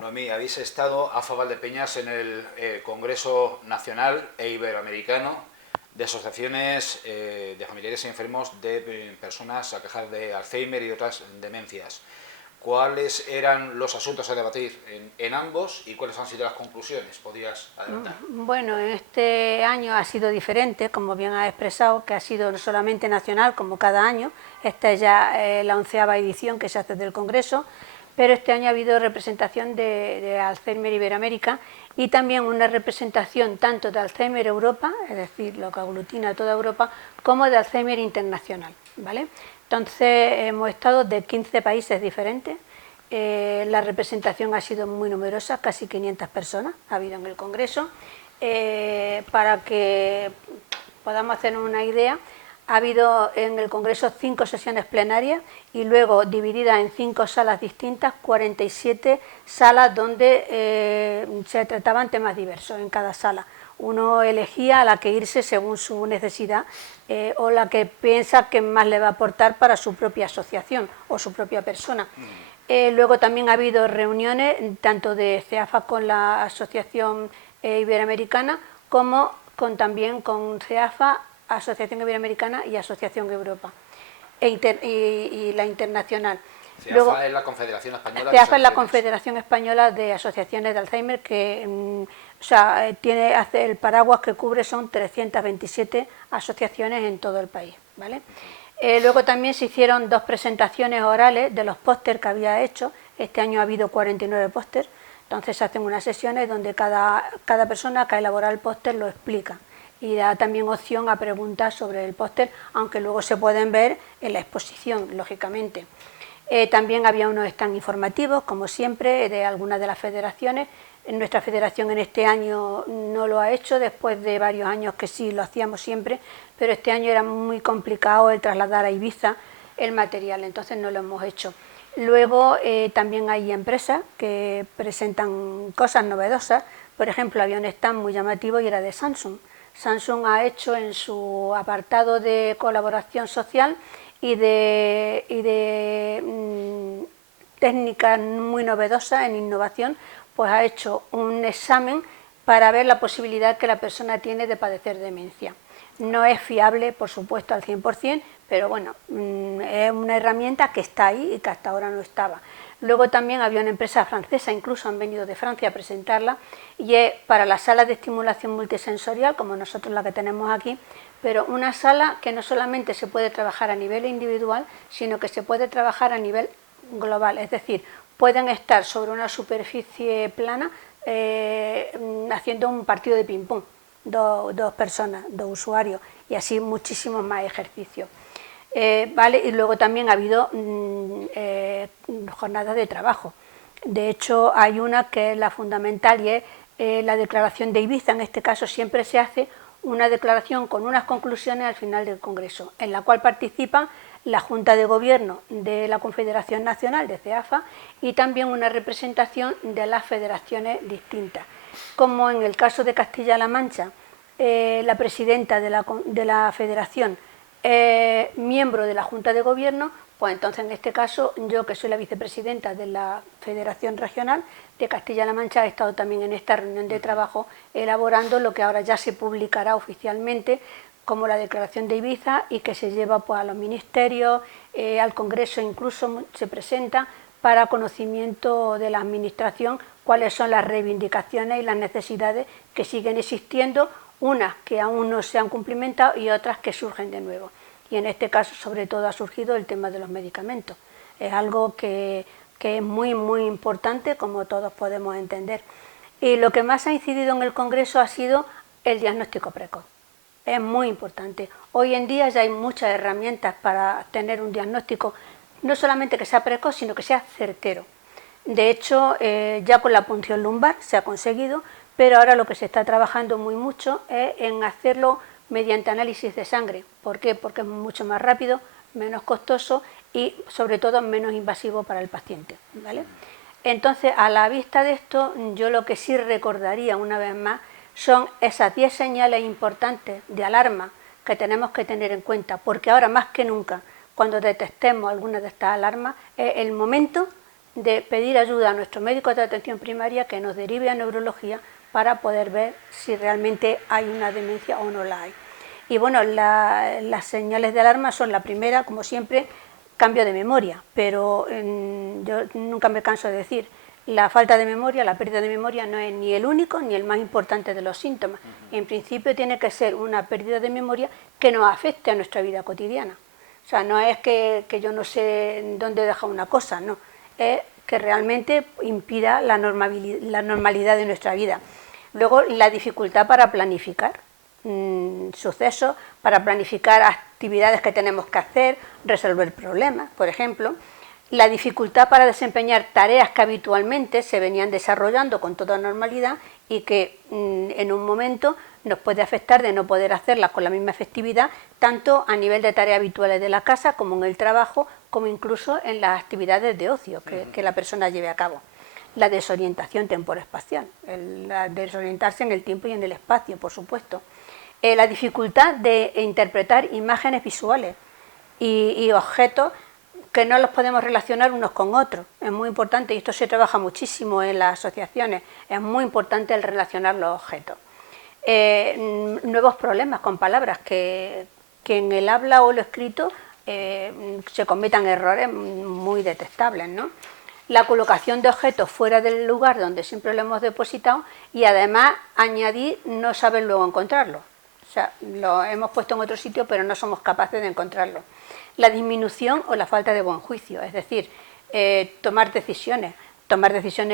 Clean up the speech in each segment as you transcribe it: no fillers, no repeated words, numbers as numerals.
Noemí, habéis estado AFA Valdepeñas en el Congreso Nacional e Iberoamericano de asociaciones de familiares e enfermos de personas aquejadas de Alzheimer y otras demencias. ¿Cuáles eran los asuntos a debatir en ambos y cuáles han sido las conclusiones? ¿Podrías adelantar? Bueno, este año ha sido diferente, como bien has expresado, que ha sido no solamente nacional, como cada año. Esta es ya la 11ª edición que se hace del Congreso, pero este año ha habido representación de Alzheimer Iberoamérica y también una representación tanto de Alzheimer Europa, es decir, lo que aglutina a toda Europa, como de Alzheimer Internacional, ¿vale? Entonces hemos estado de 15 países diferentes. La representación ha sido muy numerosa, casi 500 personas ha habido en el Congreso. Para que podamos hacernos una idea, ha habido en el Congreso 5 sesiones plenarias y luego divididas en 5 salas distintas, 47 salas donde se trataban temas diversos en cada sala. Uno elegía a la que irse según su necesidad o la que piensa que más le va a aportar para su propia asociación o su propia persona. Luego también ha habido reuniones tanto de CEAFA con la Asociación Iberoamericana como también con CEAFA, Asociación Iberoamericana y Asociación Europa y la internacional. CEAFA luego, es la Confederación Española de CEAFA es la Confederación Española de Asociaciones de Alzheimer que hace el paraguas que cubre son 327 asociaciones en todo el país, ¿vale? Luego también se hicieron 2 presentaciones orales de los pósters que había hecho. Este año ha habido 49 pósters, entonces se hacen unas sesiones donde cada persona que ha elaborado el póster lo explica y da también opción a preguntas sobre el póster, aunque luego se pueden ver en la exposición, lógicamente. También había unos stands informativos, como siempre, de algunas de las federaciones. Nuestra federación en este año no lo ha hecho, después de varios años que sí lo hacíamos siempre, pero este año era muy complicado el trasladar a Ibiza el material, entonces no lo hemos hecho. Luego también hay empresas que presentan cosas novedosas. Por ejemplo, había un stand muy llamativo y era de Samsung. Samsung ha hecho en su apartado de colaboración social y de técnicas muy novedosas en innovación, pues ha hecho un examen para ver la posibilidad que la persona tiene de padecer demencia. No es fiable, por supuesto, al 100%, pero bueno, es una herramienta que está ahí y que hasta ahora no estaba. Luego también había una empresa francesa, incluso han venido de Francia a presentarla, y es para la sala de estimulación multisensorial, como nosotros la que tenemos aquí, pero una sala que no solamente se puede trabajar a nivel individual, sino que se puede trabajar a nivel global, es decir, pueden estar sobre una superficie plana haciendo un partido de ping-pong, dos personas, 2 usuarios, y así muchísimos más ejercicios. ¿Vale? Y luego también ha habido jornadas de trabajo. De hecho, hay una que es la fundamental y es la declaración de Ibiza. En este caso siempre se hace una declaración con unas conclusiones al final del Congreso, en la cual participan la Junta de Gobierno de la Confederación Nacional de CEAFA y también una representación de las federaciones distintas. Como en el caso de Castilla-La Mancha, la presidenta de la federación miembro de la Junta de Gobierno, pues entonces en este caso yo, que soy la vicepresidenta de la Federación Regional de Castilla-La Mancha, he estado también en esta reunión de trabajo elaborando lo que ahora ya se publicará oficialmente como la declaración de Ibiza y que se lleva pues a los ministerios, al Congreso incluso se presenta para conocimiento de la Administración cuáles son las reivindicaciones y las necesidades que siguen existiendo, unas que aún no se han cumplimentado y otras que surgen de nuevo. Y en este caso, sobre todo, ha surgido el tema de los medicamentos. Es algo que es muy, muy importante, como todos podemos entender. Y lo que más ha incidido en el Congreso ha sido el diagnóstico precoz. Es muy importante. Hoy en día ya hay muchas herramientas para tener un diagnóstico, no solamente que sea precoz, sino que sea certero. De hecho, ya con la punción lumbar se ha conseguido, pero ahora lo que se está trabajando muy mucho es en hacerlo mediante análisis de sangre. ¿Por qué? Porque es mucho más rápido, menos costoso y sobre todo menos invasivo para el paciente, ¿vale? Entonces, a la vista de esto, yo lo que sí recordaría una vez más son esas 10 señales importantes de alarma que tenemos que tener en cuenta, porque ahora más que nunca, cuando detectemos alguna de estas alarmas, es el momento de pedir ayuda a nuestro médico de atención primaria que nos derive a neurología para poder ver si realmente hay una demencia o no la hay. Y bueno, las señales de alarma son la primera, como siempre, cambio de memoria, pero yo nunca me canso de decir, la falta de memoria, la pérdida de memoria no es ni el único ni el más importante de los síntomas. En principio tiene que ser una pérdida de memoria que nos afecte a nuestra vida cotidiana. O sea, no es que yo no sé dónde he dejado una cosa, no, es que realmente impida la normalidad de nuestra vida. Luego, la dificultad para planificar sucesos, para planificar actividades que tenemos que hacer, resolver problemas, por ejemplo. La dificultad para desempeñar tareas que habitualmente se venían desarrollando con toda normalidad y que en un momento nos puede afectar de no poder hacerlas con la misma efectividad, tanto a nivel de tareas habituales de la casa como en el trabajo, como incluso en las actividades de ocio que la persona lleve a cabo. La desorientación temporoespacial, la desorientarse en el tiempo y en el espacio, por supuesto. La dificultad de interpretar imágenes visuales y objetos que no los podemos relacionar unos con otros. Es muy importante, y esto se trabaja muchísimo en las asociaciones, es muy importante el relacionar los objetos. Nuevos problemas con palabras, que en el habla o lo escrito se cometan errores muy detectables, ¿no? La colocación de objetos fuera del lugar donde siempre lo hemos depositado y además añadir no saber luego encontrarlo. O sea, lo hemos puesto en otro sitio pero no somos capaces de encontrarlo. La disminución o la falta de buen juicio, es decir, tomar decisiones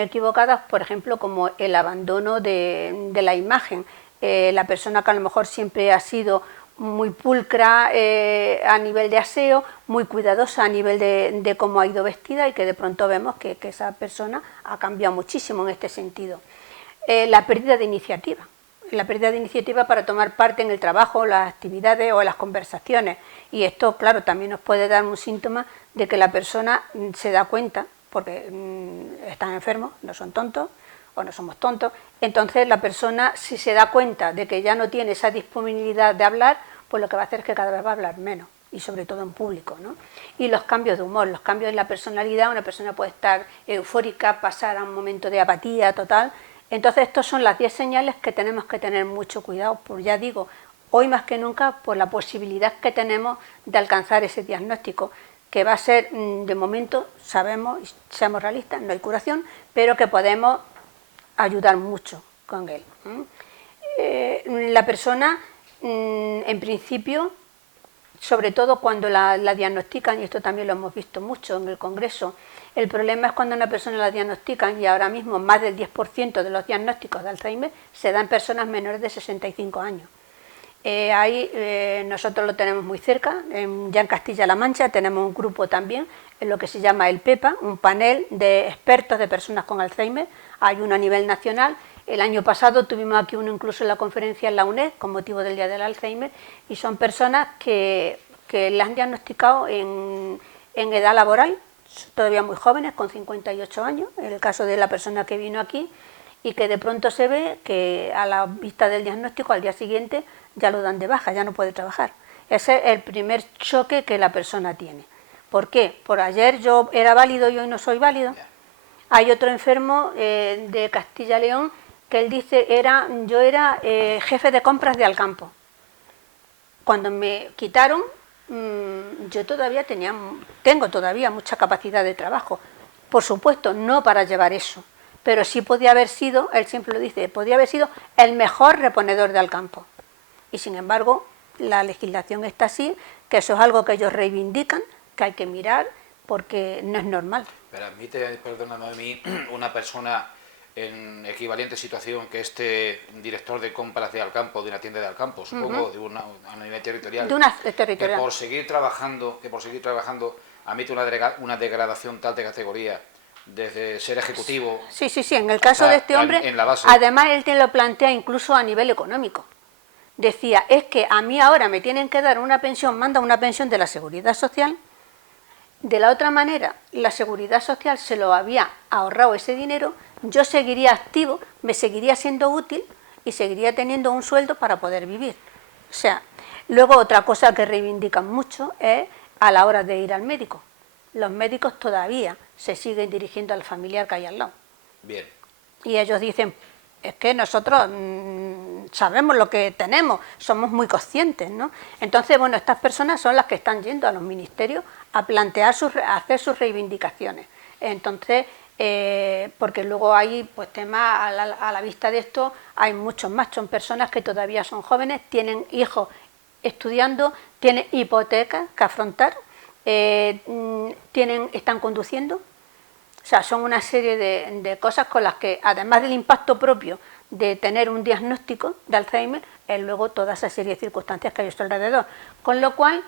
equivocadas, por ejemplo, como el abandono de la imagen. La persona que a lo mejor siempre ha sido muy pulcra a nivel de aseo, muy cuidadosa a nivel de cómo ha ido vestida y que de pronto vemos que esa persona ha cambiado muchísimo en este sentido. La pérdida de iniciativa. La pérdida de iniciativa para tomar parte en el trabajo, las actividades o las conversaciones. Y esto, claro, también nos puede dar un síntoma de que la persona se da cuenta, porque están enfermos, no son tontos, o no somos tontos. Entonces la persona, si se da cuenta de que ya no tiene esa disponibilidad de hablar, pues lo que va a hacer es que cada vez va a hablar menos, y sobre todo en público, ¿no? Y los cambios de humor, los cambios en la personalidad, una persona puede estar eufórica, pasar a un momento de apatía total. Entonces, estas son las 10 señales que tenemos que tener mucho cuidado, por, ya digo, hoy más que nunca, por la posibilidad que tenemos de alcanzar ese diagnóstico, que va a ser, de momento, sabemos, seamos realistas, no hay curación, pero que podemos ayudar mucho con él. La persona, en principio, sobre todo cuando la diagnostican, y esto también lo hemos visto mucho en el Congreso, el problema es cuando a una persona la diagnostican, y ahora mismo más del 10% de los diagnósticos de Alzheimer se dan en personas menores de 65 años. Ahí nosotros lo tenemos muy cerca, ya en Castilla-La Mancha tenemos un grupo también, en lo que se llama el PEPA, un panel de expertos de personas con Alzheimer. Hay uno a nivel nacional. El año pasado tuvimos aquí uno incluso en la conferencia en la UNED con motivo del Día del Alzheimer, y son personas que le han diagnosticado en edad laboral, todavía muy jóvenes, con 58 años, en el caso de la persona que vino aquí, y que de pronto se ve que a la vista del diagnóstico, al día siguiente, ya lo dan de baja, ya no puede trabajar. Ese es el primer choque que la persona tiene. ¿Por qué? Por ayer yo era válido y hoy no soy válido. Hay otro enfermo de Castilla y León que él dice, yo era jefe de compras de Alcampo. Cuando me quitaron, yo tengo todavía mucha capacidad de trabajo. Por supuesto, no para llevar eso, pero sí podía haber sido, él siempre lo dice, podía haber sido el mejor reponedor de Alcampo. Y sin embargo, la legislación está así, que eso es algo que ellos reivindican, que hay que mirar, porque no es normal. Pero admite, perdóname a mí, una persona en equivalente situación que este director de compras de Alcampo, de una tienda de Alcampo, supongo, a nivel territorial, que por seguir trabajando, admite una degradación tal de categoría, desde ser ejecutivo. Sí, en el caso de este hombre, además él te lo plantea incluso a nivel económico. Decía, es que a mí ahora me tienen que dar una pensión, manda una pensión de la Seguridad Social. De la otra manera, la Seguridad Social se lo había ahorrado ese dinero, yo seguiría activo, me seguiría siendo útil y seguiría teniendo un sueldo para poder vivir. O sea, luego otra cosa que reivindican mucho es a la hora de ir al médico. Los médicos todavía se siguen dirigiendo al familiar que hay al lado. Bien. Y ellos dicen, es que nosotros sabemos lo que tenemos, somos muy conscientes, ¿no? Entonces, bueno, estas personas son las que están yendo a los ministerios a plantear, a hacer sus reivindicaciones. Entonces, porque luego hay pues temas a la vista de esto, hay muchos más, son personas que todavía son jóvenes, tienen hijos estudiando, tienen hipotecas que afrontar, están conduciendo. O sea, son una serie de cosas con las que, además del impacto propio de tener un diagnóstico de Alzheimer, es luego toda esa serie de circunstancias que hay a su alrededor. Con lo cual,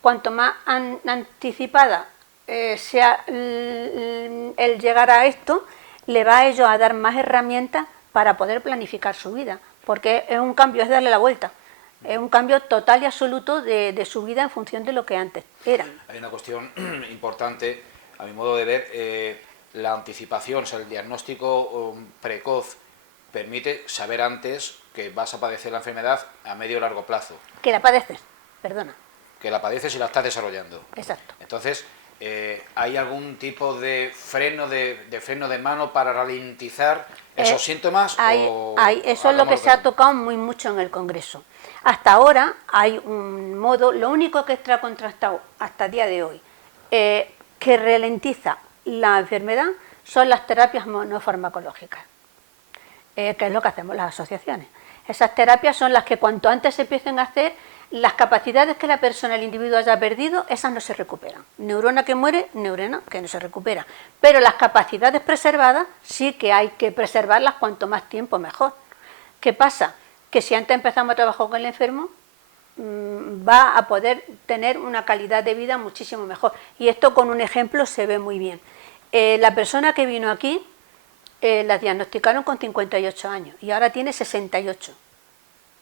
cuanto más anticipada sea el llegar a esto, le va a ellos a dar más herramientas para poder planificar su vida, porque es un cambio, es darle la vuelta. Es un cambio total y absoluto de su vida en función de lo que antes era. Hay una cuestión importante, a mi modo de ver, la anticipación, o sea, el diagnóstico precoz permite saber antes que vas a padecer la enfermedad a medio o largo plazo. Que la padeces, perdona. Que la padeces y la estás desarrollando. Exacto. Entonces, ¿hay algún tipo de freno de mano para ralentizar esos síntomas? Eso es lo que se ha tocado muy mucho en el Congreso. Hasta ahora hay un modo, lo único que está contrastado hasta el día de hoy, que ralentiza la enfermedad son las terapias no farmacológicas, que es lo que hacemos las asociaciones. Esas terapias son las que cuanto antes se empiecen a hacer, las capacidades que la persona, el individuo haya perdido, esas no se recuperan. Neurona que muere, neurona que no se recupera. Pero las capacidades preservadas sí que hay que preservarlas cuanto más tiempo mejor. ¿Qué pasa? Que si antes empezamos a trabajar con el enfermo, va a poder tener una calidad de vida muchísimo mejor. Y esto con un ejemplo se ve muy bien. La persona que vino aquí la diagnosticaron con 58 años y ahora tiene 68.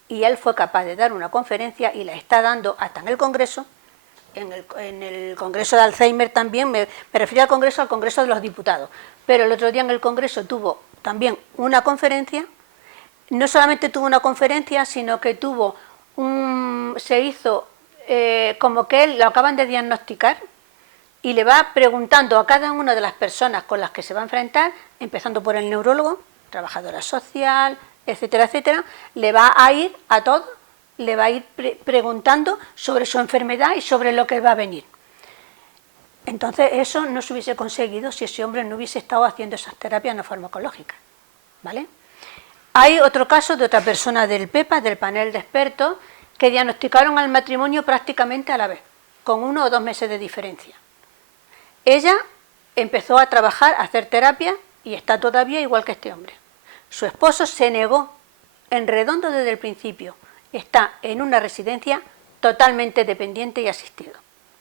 Y él fue capaz de dar una conferencia y la está dando hasta en el Congreso, en el Congreso de Alzheimer también, me refiero al Congreso de los Diputados, pero el otro día en el Congreso tuvo también una conferencia, no solamente tuvo una conferencia, sino que se hizo como que él lo acaban de diagnosticar y le va preguntando a cada una de las personas con las que se va a enfrentar, empezando por el neurólogo, trabajadora social, etcétera, etcétera, le va a ir a todos, le va a ir preguntando sobre su enfermedad y sobre lo que va a venir. Entonces eso no se hubiese conseguido si ese hombre no hubiese estado haciendo esas terapias no farmacológicas, ¿vale? Hay otro caso de otra persona del PEPA, del panel de expertos, que diagnosticaron al matrimonio prácticamente a la vez, con 1 o 2 meses de diferencia. Ella empezó a trabajar, a hacer terapia y está todavía igual que este hombre. Su esposo se negó en redondo desde el principio. Está en una residencia totalmente dependiente y asistido.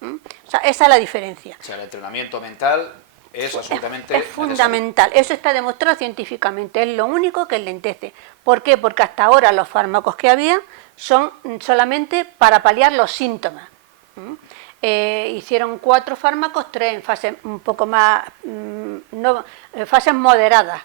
O sea, esa es la diferencia. O sea, el entrenamiento mental es absolutamente es fundamental. necesario. Eso está demostrado científicamente. Es lo único que enlentece. ¿Por qué? Porque hasta ahora los fármacos que había son solamente para paliar los síntomas. Hicieron 4 fármacos, 3 en fases un poco más, fases moderadas.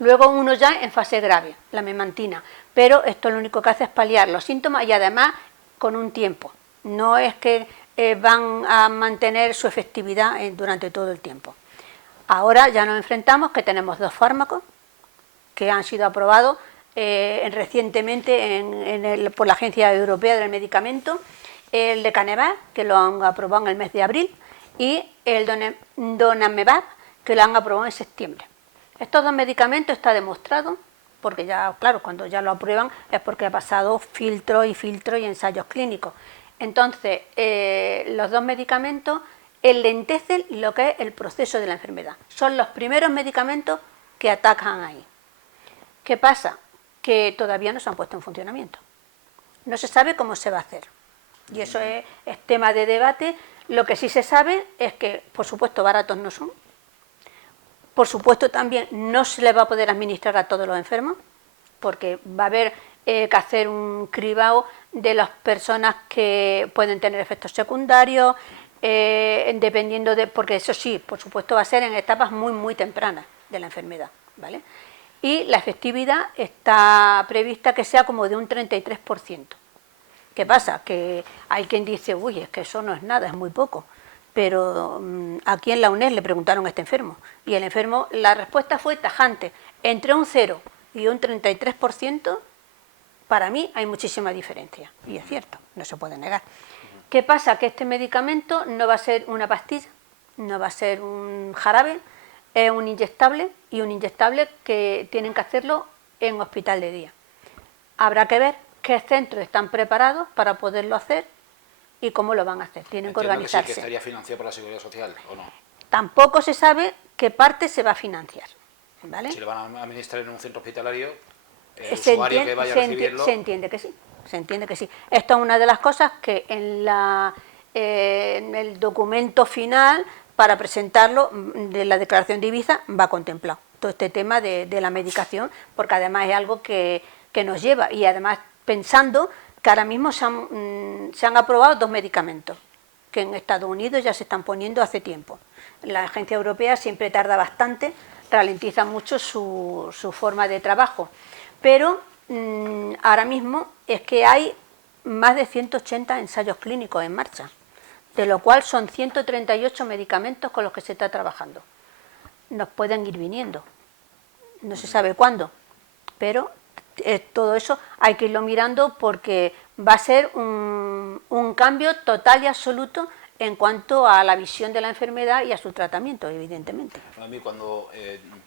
Luego uno ya en fase grave, la memantina. Pero esto lo único que hace es paliar los síntomas y además con un tiempo. No es que van a mantener su efectividad durante todo el tiempo. Ahora ya nos enfrentamos que tenemos 2 fármacos que han sido aprobados recientemente por la Agencia Europea del Medicamento, el lecanemab, que lo han aprobado en el mes de abril, y el donanemab, que lo han aprobado en septiembre. Estos 2 medicamentos está demostrado, porque ya, claro, cuando ya lo aprueban es porque ha pasado filtro y ensayos clínicos. Entonces, los 2 medicamentos enlentecen lo que es el proceso de la enfermedad. Son los primeros medicamentos que atacan ahí. ¿Qué pasa? Que todavía no se han puesto en funcionamiento. No se sabe cómo se va a hacer. Y eso es tema de debate. Lo que sí se sabe es que, por supuesto, baratos no son. Por supuesto, también no se les va a poder administrar a todos los enfermos, porque va a haber que hacer un cribado de las personas que pueden tener efectos secundarios, dependiendo de, porque eso sí, por supuesto, va a ser en etapas muy, muy tempranas de la enfermedad, ¿vale? Y la efectividad está prevista que sea como de un 33%. ¿Qué pasa? Que hay quien dice, uy, es que eso no es nada, es muy poco. pero aquí en la UNED le preguntaron a este enfermo, y el enfermo, la respuesta fue tajante, entre un 0 y un 33%, para mí hay muchísima diferencia, y es cierto, no se puede negar. ¿Qué pasa? Que este medicamento no va a ser una pastilla, no va a ser un jarabe, es un inyectable, y un inyectable que tienen que hacerlo en hospital de día. Habrá que ver qué centros están preparados para poderlo hacer y cómo lo van a hacer. Tienen que organizarse. Que sí, que estaría financiado por la Seguridad Social, ¿o no? Tampoco se sabe qué parte se va a financiar, ¿vale? Si lo van a administrar en un centro hospitalario, el usuario que vaya a recibirlo... Se entiende que sí, se entiende que sí. Esto es una de las cosas que en el documento final, para presentarlo, de la declaración de Ibiza, va contemplado. Todo este tema de la medicación, porque además es algo que nos lleva, y además pensando que ahora mismo se han aprobado 2 medicamentos, que en Estados Unidos ya se están poniendo hace tiempo. La agencia europea siempre tarda bastante, ralentiza mucho su forma de trabajo, pero ahora mismo es que hay más de 180 ensayos clínicos en marcha, de lo cual son 138 medicamentos con los que se está trabajando. Nos pueden ir viniendo, no se sabe cuándo, pero todo eso hay que irlo mirando, porque va a ser un cambio total y absoluto en cuanto a la visión de la enfermedad y a su tratamiento, evidentemente. A mí, cuando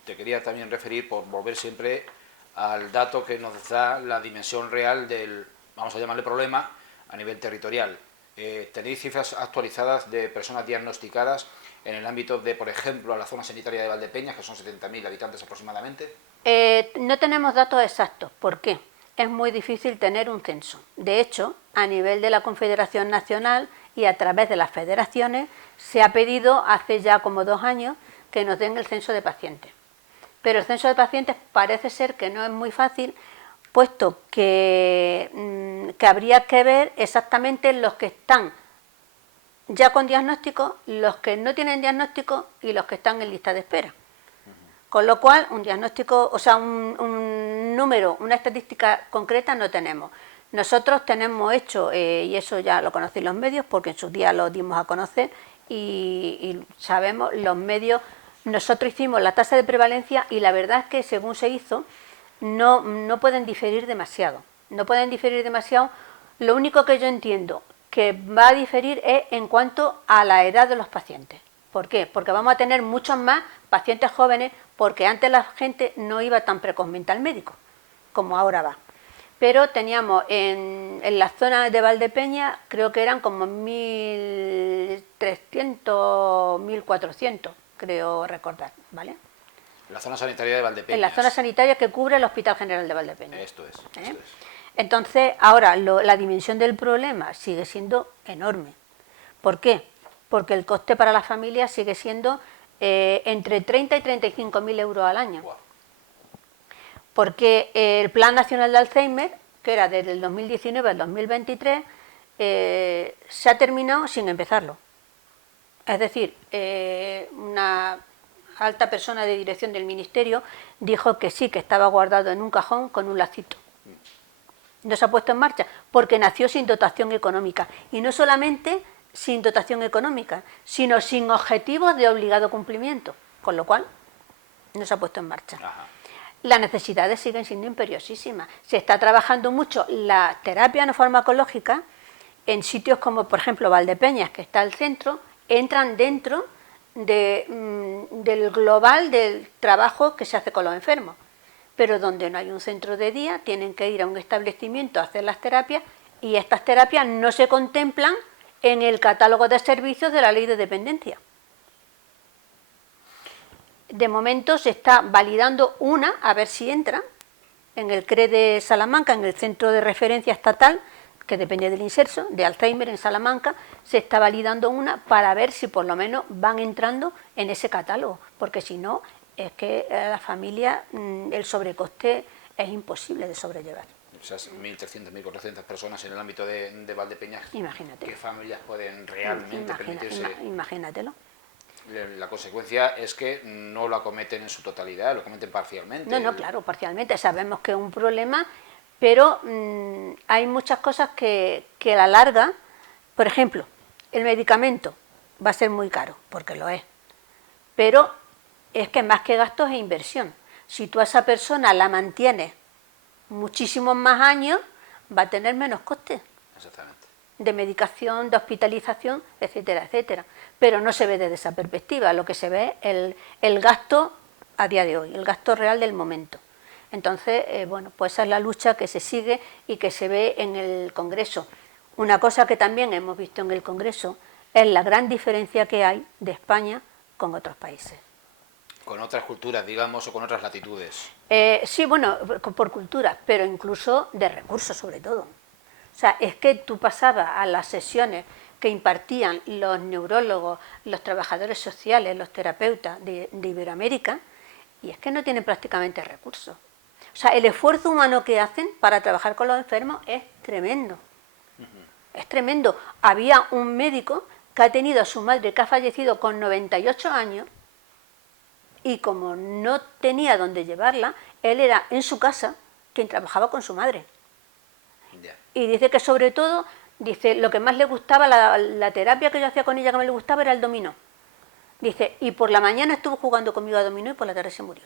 te quería también referir, por volver siempre al dato que nos da la dimensión real del, vamos a llamarle, problema a nivel territorial. ¿Tenéis cifras actualizadas de personas diagnosticadas en el ámbito de, por ejemplo, la zona sanitaria de Valdepeñas, que son 70.000 habitantes aproximadamente? No tenemos datos exactos. ¿Por qué? Es muy difícil tener un censo. De hecho, a nivel de la Confederación Nacional y a través de las federaciones, se ha pedido hace ya como 2 años que nos den el censo de pacientes. Pero el censo de pacientes parece ser que no es muy fácil, puesto que habría que ver exactamente los que están ya con diagnóstico, los que no tienen diagnóstico y los que están en lista de espera. Con lo cual, un diagnóstico, o sea, un número, una estadística concreta no tenemos. Nosotros tenemos hecho, y eso ya lo conocéis los medios, porque en sus días lo dimos a conocer, y sabemos los medios. Nosotros hicimos la tasa de prevalencia, y la verdad es que según se hizo, no pueden diferir demasiado. No pueden diferir demasiado. Lo único que yo entiendo que va a diferir es en cuanto a la edad de los pacientes. ¿Por qué? Porque vamos a tener muchos más pacientes jóvenes, porque antes la gente no iba tan precozmente al médico, como ahora va. Pero teníamos en la zona de Valdepeñas, creo que eran como 1.300, 1.400, creo recordar, ¿vale? La zona sanitaria de Valdepeñas. En la zona sanitaria que cubre el Hospital General de Valdepeñas. Esto es. Entonces, ahora, la dimensión del problema sigue siendo enorme. ¿Por qué? Porque el coste para las familias sigue siendo entre 30 y 35.000 euros al año. Wow. Porque el Plan Nacional de Alzheimer, que era desde el 2019 al 2023, se ha terminado sin empezarlo. Es decir, una alta persona de dirección del Ministerio dijo que sí, que estaba guardado en un cajón con un lacito. No se ha puesto en marcha porque nació sin dotación económica. Y no solamente sin dotación económica, sino sin objetivos de obligado cumplimiento, con lo cual no se ha puesto en marcha. Ajá. Las necesidades siguen siendo imperiosísimas. Se está trabajando mucho la terapia no farmacológica en sitios como, por ejemplo, Valdepeñas, que está al centro, entran dentro del global del trabajo que se hace con los enfermos. Pero donde no hay un centro de día, tienen que ir a un establecimiento a hacer las terapias, y estas terapias no se contemplan en el catálogo de servicios de la Ley de Dependencia. De momento se está validando una, a ver si entra, en el CRE de Salamanca, en el Centro de Referencia Estatal, que depende del INSERSO, de Alzheimer en Salamanca, se está validando una para ver si por lo menos van entrando en ese catálogo, porque si no, es que a la familia el sobrecoste es imposible de sobrellevar. O sea, 1.300, 1.400 personas en el ámbito de Valdepeñas. Imagínate. ¿Qué familias pueden realmente permitirse? Imagínatelo. La consecuencia es que no lo acometen en su totalidad, lo acometen parcialmente. No, claro, parcialmente. Sabemos que es un problema, pero hay muchas cosas que a la larga, por ejemplo, el medicamento va a ser muy caro, porque lo es. Pero es que más que gastos es inversión. Si tú a esa persona la mantienes muchísimos más años, va a tener menos costes. Exactamente. De medicación, de hospitalización, etcétera, etcétera. Pero no se ve desde esa perspectiva, lo que se ve es el gasto a día de hoy, el gasto real del momento. Entonces, bueno, pues esa es la lucha que se sigue y que se ve en el Congreso. Una cosa que también hemos visto en el Congreso es la gran diferencia que hay de España con otros países. Con otras culturas, digamos, o con otras latitudes. Sí, bueno, por culturas, pero incluso de recursos sobre todo. O sea, es que tú pasabas a las sesiones que impartían los neurólogos, los trabajadores sociales, los terapeutas de Iberoamérica, y es que no tienen prácticamente recursos. O sea, el esfuerzo humano que hacen para trabajar con los enfermos es tremendo. Es tremendo. Había un médico que ha tenido a su madre que ha fallecido con 98 años y como no tenía dónde llevarla, él era en su casa quien trabajaba con su madre. Yeah. Y dice que sobre todo, dice, lo que más le gustaba, la terapia que yo hacía con ella que más le gustaba era el dominó. Dice, y por la mañana estuvo jugando conmigo a dominó y por la tarde se murió.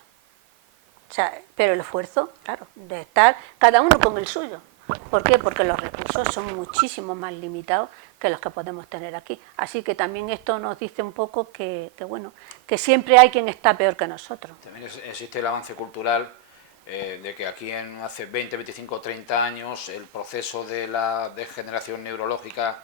O sea, pero el esfuerzo, claro, de estar cada uno con el suyo. ¿Por qué? Porque los recursos son muchísimo más limitados que los que podemos tener aquí. Así que también esto nos dice un poco que bueno, que siempre hay quien está peor que nosotros. También existe el avance cultural de que aquí hace 20, 25, 30 años el proceso de la degeneración neurológica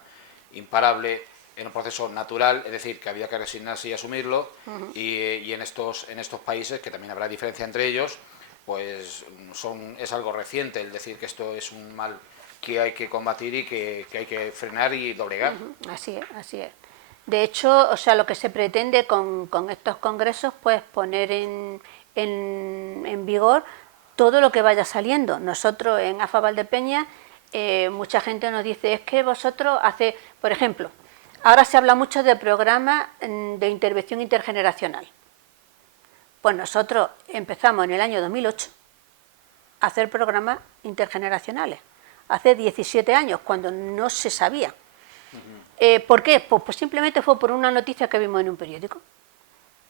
imparable era un proceso natural, es decir, que había que resignarse y asumirlo, y en estos países, que también habrá diferencia entre ellos, pues es algo reciente el decir que esto es un mal que hay que combatir y que hay que frenar y doblegar. Así es, así es. De hecho, o sea, lo que se pretende con estos congresos, pues poner en vigor todo lo que vaya saliendo. Nosotros en AFA Valdepeñas, mucha gente nos dice, es que vosotros por ejemplo, ahora se habla mucho de programas de intervención intergeneracional. Pues nosotros empezamos en el año 2008 a hacer programas intergeneracionales, hace 17 años, cuando no se sabía. ¿Por qué? Pues simplemente fue por una noticia que vimos en un periódico,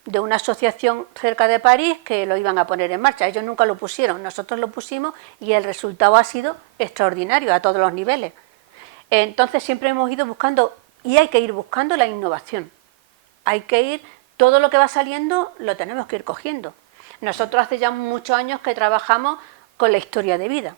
de una asociación cerca de París que lo iban a poner en marcha. Ellos nunca lo pusieron, nosotros lo pusimos y el resultado ha sido extraordinario a todos los niveles. Entonces siempre hemos ido buscando, y hay que ir buscando la innovación. Hay que ir, todo lo que va saliendo lo tenemos que ir cogiendo. Nosotros hace ya muchos años que trabajamos con la historia de vida,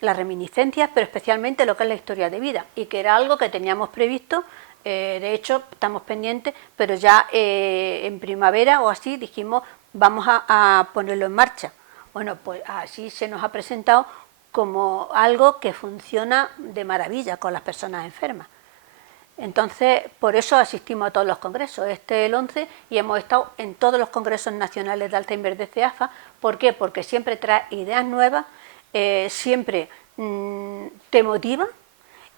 las reminiscencias, pero especialmente lo que es la historia de vida, y que era algo que teníamos previsto, de hecho estamos pendientes, pero ya en primavera o así dijimos vamos a ponerlo en marcha. Bueno, pues así se nos ha presentado como algo que funciona de maravilla con las personas enfermas. Entonces, por eso asistimos a todos los congresos, el 11, y hemos estado en todos los congresos nacionales de Alzheimer de CEAFA. ¿Por qué? Porque siempre trae ideas nuevas, siempre te motiva,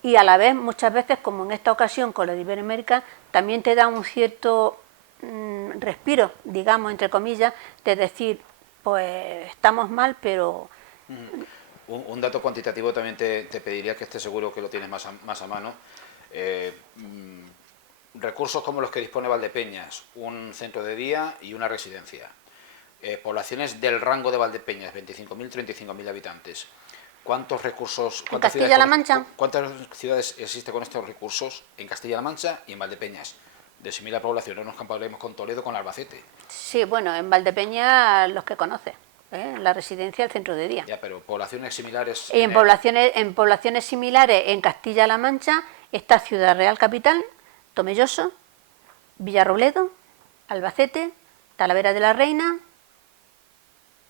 y a la vez, muchas veces, como en esta ocasión con lo de Iberoamérica, también te da un cierto respiro, digamos, entre comillas, de decir, pues estamos mal, pero... Un dato cuantitativo también te pediría, que esté seguro que lo tienes más a mano. Recursos como los que dispone Valdepeñas, un centro de día y una residencia. Poblaciones del rango de Valdepeñas, 25.000, 35.000 habitantes. ¿Cuántos recursos? ¿En Castilla-La Mancha? ¿Cuántas ciudades existe con estos recursos en Castilla-La Mancha y en Valdepeñas? De similar población, no nos comparemos con Toledo, con Albacete. Sí, bueno, en Valdepeñas los que conoces, la residencia, el centro de día. Ya, pero poblaciones similares... En poblaciones similares en Castilla-La Mancha está Ciudad Real Capital, Tomelloso, Villarrobledo, Albacete, Talavera de la Reina...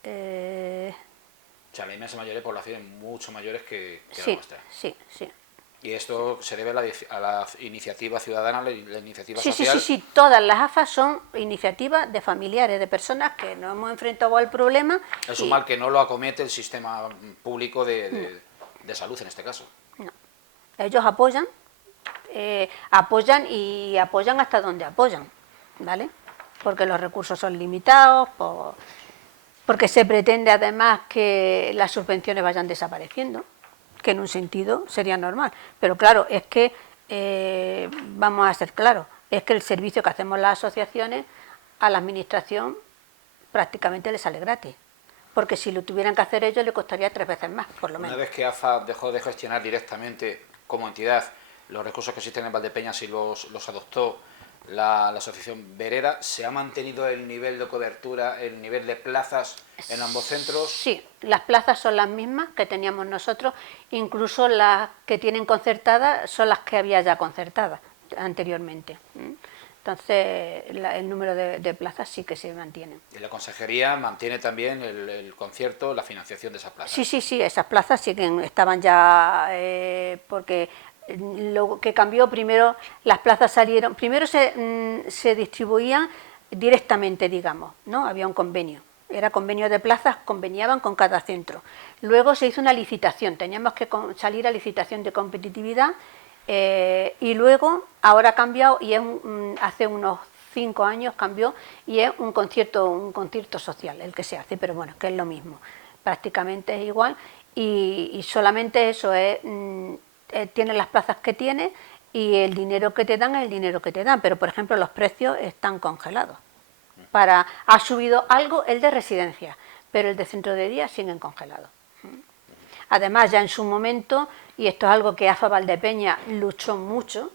O sea, la inmensa mayoría de poblaciones mucho mayores que sí, la nuestra. Sí, sí. Y esto se debe a la iniciativa ciudadana, la iniciativa social. Sí, todas las AFA son iniciativas de familiares, de personas que nos hemos enfrentado al problema. Es un mal que no lo acomete el sistema público de salud en este caso. No. Ellos apoyan y apoyan hasta donde apoyan, ¿vale? Porque los recursos son limitados, porque se pretende además que las subvenciones vayan desapareciendo, que en un sentido sería normal. Pero claro, es que, vamos a ser claros, es que el servicio que hacemos las asociaciones a la administración prácticamente le sale gratis, porque si lo tuvieran que hacer ellos le costaría 3 veces más, por lo menos. Una vez que AFA dejó de gestionar directamente como entidad los recursos que existen en Valdepeñas y los adoptó la asociación Vereda, ¿se ha mantenido el nivel de cobertura, el nivel de plazas en ambos centros? Sí, las plazas son las mismas que teníamos nosotros, incluso las que tienen concertadas son las que había ya concertadas anteriormente. Entonces, el número de plazas sí que se mantiene. Y la consejería mantiene también el concierto, la financiación de esas plazas. Sí, esas plazas siguen, estaban ya, porque lo que cambió primero, las plazas salieron, primero se distribuían directamente, digamos, ¿no? Había un convenio, era convenio de plazas, conveniaban con cada centro. Luego se hizo una licitación, teníamos que salir a licitación de competitividad, y luego, ahora ha cambiado y es hace unos 5 años cambió y es un concierto social el que se hace, pero bueno, que es lo mismo, prácticamente es igual y solamente eso es, tiene las plazas que tiene y el dinero que te dan es el dinero que te dan, pero por ejemplo los precios están congelados. Ha subido algo el de residencia, pero el de centro de día siguen congelados. Además, ya en su momento, y esto es algo que AFA Valdepeñas luchó mucho,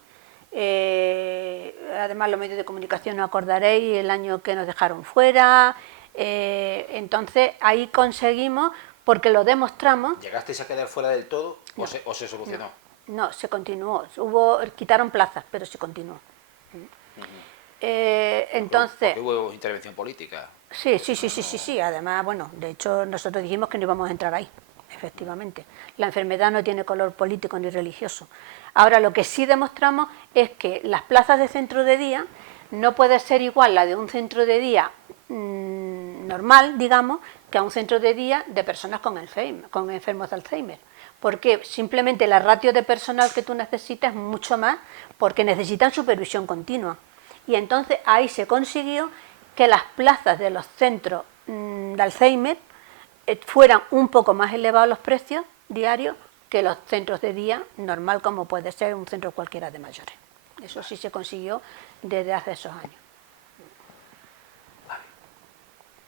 además los medios de comunicación no acordaréis el año que nos dejaron fuera, entonces ahí conseguimos, porque lo demostramos. ¿Llegasteis a quedar fuera del todo no, o se solucionó? No, se continuó, quitaron plazas, pero se continuó. Entonces, porque hubo intervención política. Sí, además, bueno, de hecho nosotros dijimos que no íbamos a entrar ahí. Efectivamente, la enfermedad no tiene color político ni religioso. Ahora, lo que sí demostramos es que las plazas de centro de día no puede ser igual la de un centro de día normal, digamos, que a un centro de día de personas con enfermos de Alzheimer. Porque simplemente la ratio de personal que tú necesitas es mucho más, porque necesitan supervisión continua. Y entonces ahí se consiguió que las plazas de los centros de Alzheimer fueran un poco más elevados los precios diarios que los centros de día normal, como puede ser un centro cualquiera de mayores. Eso sí se consiguió desde hace esos años.